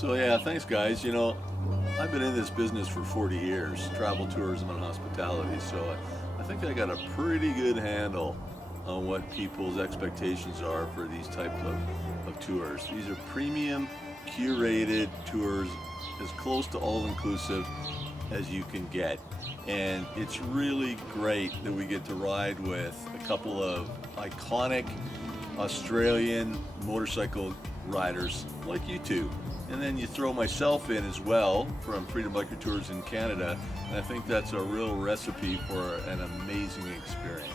So yeah, thanks guys. You know, I've been in this business for 40 years, travel tourism and hospitality, so I think I got a pretty good handle on what people's expectations are for these types of tours. These are premium, curated tours, as close to all-inclusive as you can get. And it's really great that we get to ride with a couple of iconic Australian motorcycle riders like you two. And then you throw myself in as well from Freedom Biker Tours in Canada, and I think that's a real recipe for an amazing experience.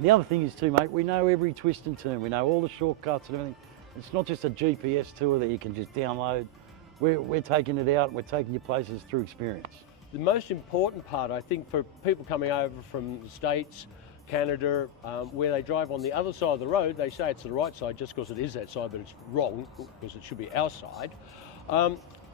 The other thing is too, mate, we know every twist and turn. We know all the shortcuts and everything. It's not just a GPS tour that you can just download. We're taking it out, we're taking you places through experience. The most important part, I think, for people coming over from the States, Canada, where they drive on the other side of the road, they say it's the right side just because it is that side, but it's wrong because it should be our side.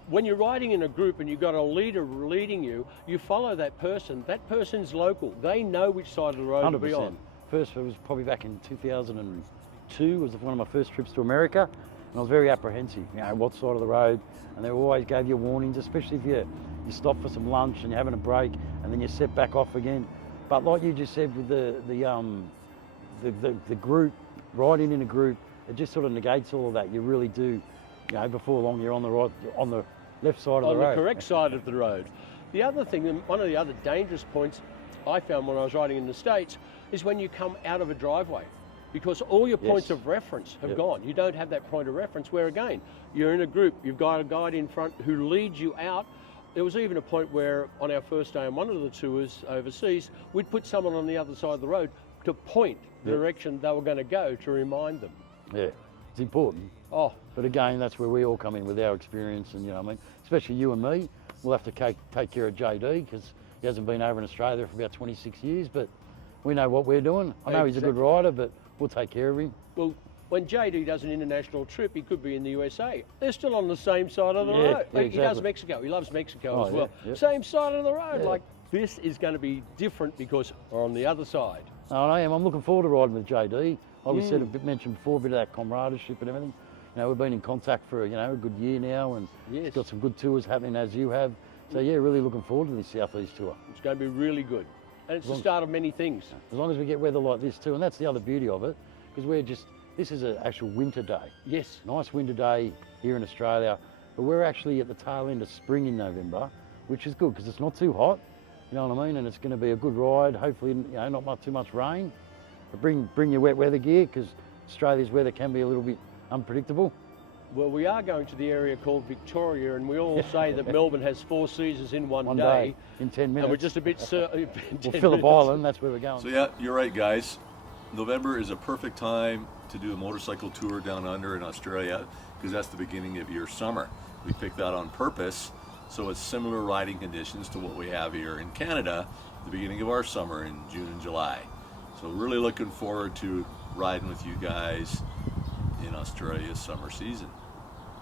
When you're riding in a group and you've got a leader leading you, you follow that person. That person's local. They know which side of the road 100%. to be on. First, it was probably back in 2002, was one of my first trips to America, and I was very apprehensive, you know, what side of the road, and they always gave you warnings, especially if you stop for some lunch and you're having a break, and then you set back off again. But like you just said with the group, riding in a group, it just sort of negates all of that. You really do, you know, before long you're on the left side of the road. On the correct side of the road. The other thing, and one of the other dangerous points I found when I was riding in the States, is when you come out of a driveway, because all your points of reference have gone. You don't have that point of reference where, again, you're in a group, you've got a guide in front who leads you out. There was even a point where on our first day on one of the tours overseas, we'd put someone on the other side of the road to point the direction they were going to go to remind them. Yeah, it's important. Oh, but again, that's where we all come in with our experience, and you know what I mean, especially you and me. We'll have to take care of JD because he hasn't been over in Australia for about 26 years, but we know what we're doing. I know he's a good rider, but we'll take care of him. Well, when JD does an international trip, he could be in the USA. They're still on the same side of the road. Yeah, He does Mexico. He loves Mexico as well. Yeah. Same side of the road. Like, this is going to be different because we're on the other side. Oh, I am. I'm looking forward to riding with JD. Like we mentioned before, a bit of that camaraderie and everything. You know, we've been in contact for a good year now, and it's got some good tours happening as you have. So yeah, really looking forward to this Southeast tour. It's going to be really good. And it's the start of many things. As long as we get weather like this too, and that's the other beauty of it, because this is an actual winter day. Yes. Nice winter day here in Australia, but we're actually at the tail end of spring in November, which is good because it's not too hot, you know what I mean, and it's going to be a good ride, hopefully, you know, not too much rain. But bring your wet weather gear because Australia's weather can be a little bit unpredictable. Well, we are going to the area called Victoria, and we all say that Melbourne has 4 seasons in one day. In 10 minutes. And we're just a bit... Well, Phillip Island, that's where we're going. So yeah, you're right guys. November is a perfect time to do a motorcycle tour down under in Australia because that's the beginning of your summer. We picked that on purpose, so it's similar riding conditions to what we have here in Canada, the beginning of our summer in June and July. So really looking forward to riding with you guys in Australia's summer season.